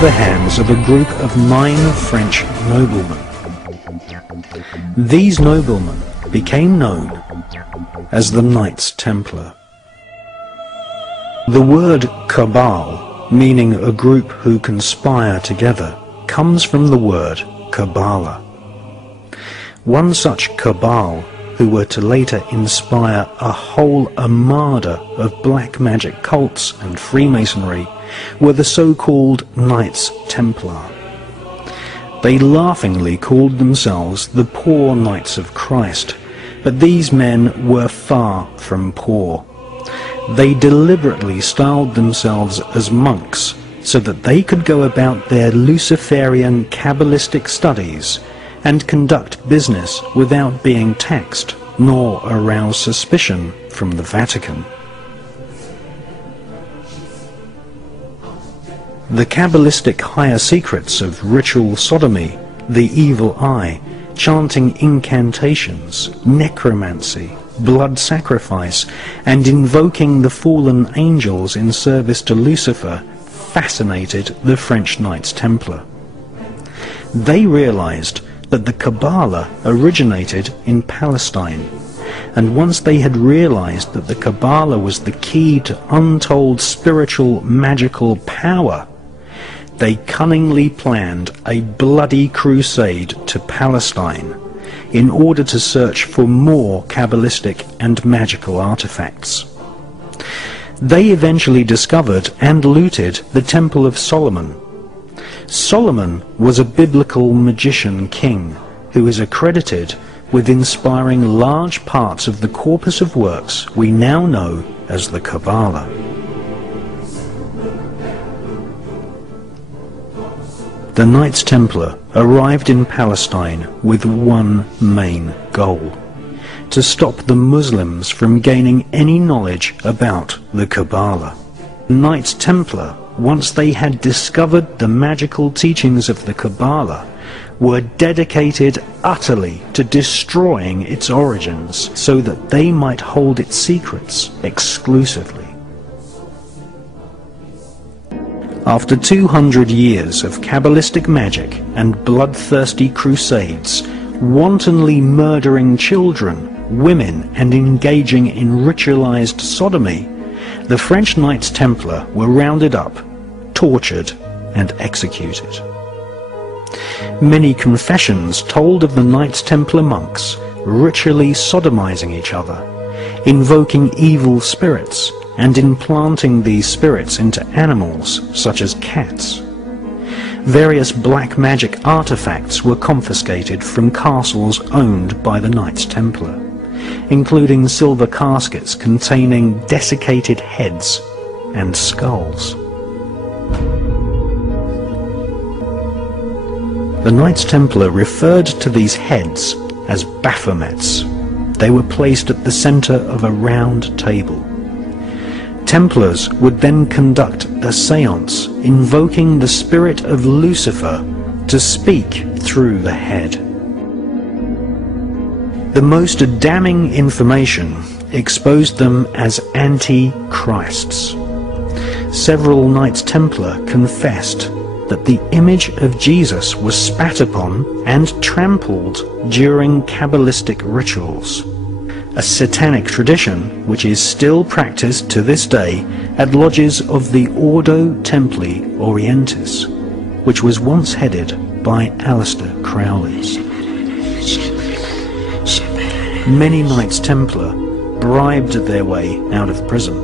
the hands of a group of 9 French noblemen. These noblemen became known as the Knights Templar. The word cabal, meaning a group who conspire together, comes from the word Kabbalah. One such cabal, who were to later inspire a whole armada of black magic cults and Freemasonry, were the so-called Knights Templar. They laughingly called themselves the Poor Knights of Christ, but these men were far from poor. They deliberately styled themselves as monks so that they could go about their Luciferian Kabbalistic studies and conduct business without being taxed nor arouse suspicion from the Vatican. The Kabbalistic higher secrets of ritual sodomy, the evil eye, chanting incantations, necromancy, blood sacrifice, and invoking the fallen angels in service to Lucifer fascinated the French Knights Templar. They realized that the Kabbalah originated in Palestine, and once they had realized that the Kabbalah was the key to untold spiritual magical power, they cunningly planned a bloody crusade to Palestine in order to search for more Kabbalistic and magical artifacts. They eventually discovered and looted the Temple of Solomon. Solomon was a biblical magician king who is accredited with inspiring large parts of the corpus of works we now know as the Kabbalah. The Knights Templar arrived in Palestine with one main goal: to stop the Muslims from gaining any knowledge about the Kabbalah. The Knights Templar, once they had discovered the magical teachings of the Kabbalah, were dedicated utterly to destroying its origins so that they might hold its secrets exclusively. After 200 years of Kabbalistic magic and bloodthirsty crusades, wantonly murdering children, women, and engaging in ritualized sodomy, the French Knights Templar were rounded up, tortured, and executed. Many confessions told of the Knights Templar monks ritually sodomizing each other, invoking evil spirits, and implanting these spirits into animals such as cats. Various black magic artifacts were confiscated from castles owned by the Knights Templar, including silver caskets containing desiccated heads and skulls. The Knights Templar referred to these heads as Baphomets. They were placed at the center of a round table. Templars would then conduct a séance invoking the spirit of Lucifer to speak through the head. The most damning information exposed them as anti-Christs. Several Knights Templar confessed that the image of Jesus was spat upon and trampled during Kabbalistic rituals, a satanic tradition which is still practiced to this day at lodges of the Ordo Templi Orientis, which was once headed by Aleister Crowley. Many Knights Templar bribed their way out of prison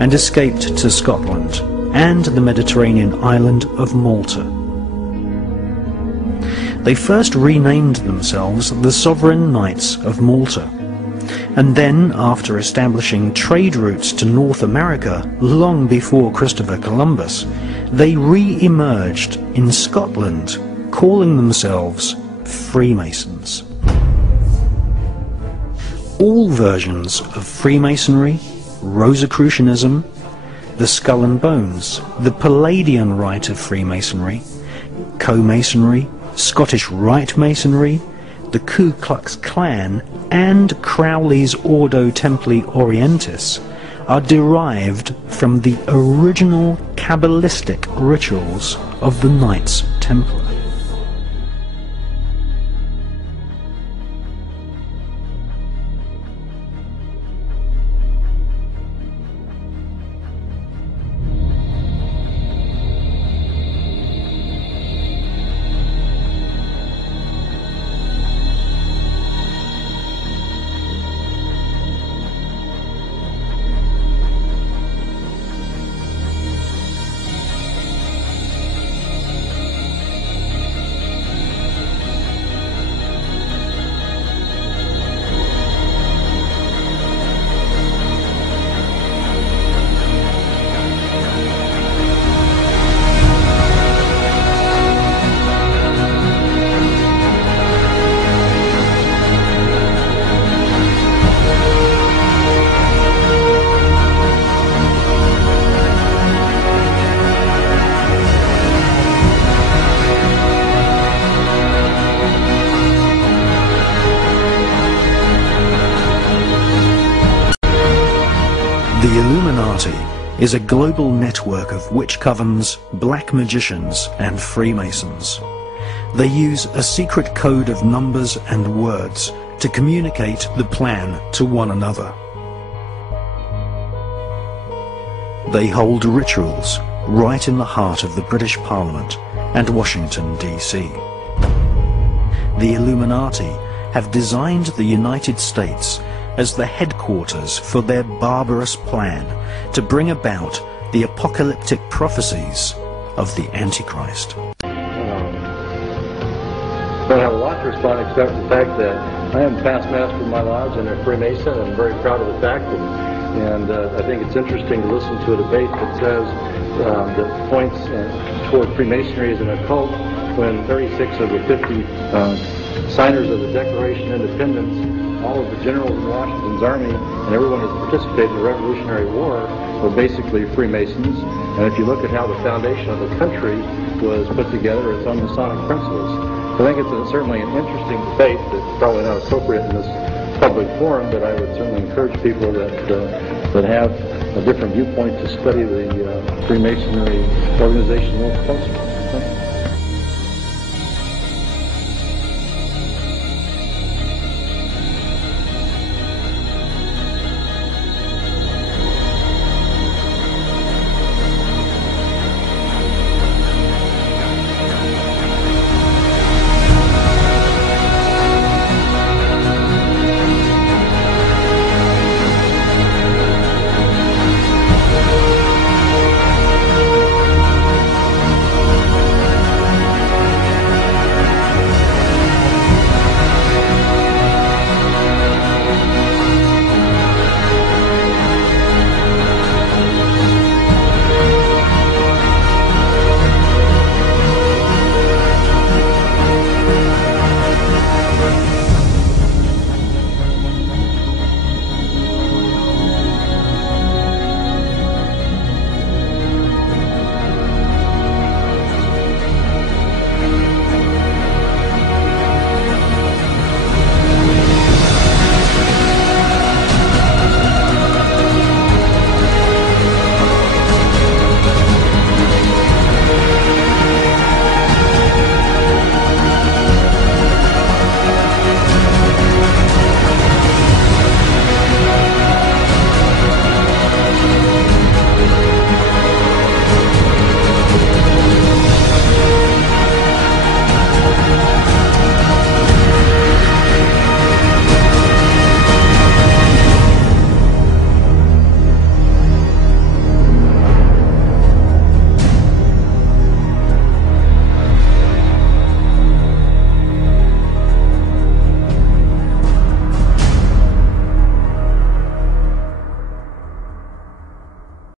and escaped to Scotland and the Mediterranean island of Malta. They first renamed themselves the Sovereign Knights of Malta, and then, after establishing trade routes to North America long before Christopher Columbus, they re-emerged in Scotland, calling themselves Freemasons. All versions of Freemasonry, Rosicrucianism, the Skull and Bones, the Palladian Rite of Freemasonry, Co-Masonry, Scottish Rite Masonry, the Ku Klux Klan, and Crowley's Ordo Templi Orientis are derived from the original Kabbalistic rituals of the Knights Templar. The Illuminati is a global network of witch covens, black magicians and Freemasons. They use a secret code of numbers and words to communicate the plan to one another. They hold rituals right in the heart of the British Parliament and Washington, D.C. The Illuminati have designed the United States as the headquarters for their barbarous plan to bring about the apocalyptic prophecies of the Antichrist. Don't have a lot to respond except the fact that I am past master of my lodge and a Freemason, and I'm very proud of the fact. And I think it's interesting to listen to a debate that says that points toward Freemasonry as an occult when 36 of the 50 signers of the Declaration of Independence, all of the generals in Washington's army, and everyone who's participated in the Revolutionary War were basically Freemasons. And if you look at how the foundation of the country was put together, it's on Masonic principles. So I think it's certainly an interesting debate that's probably not appropriate in this public forum, but I would certainly encourage people that have a different viewpoint to study the Freemasonry organization a little closer.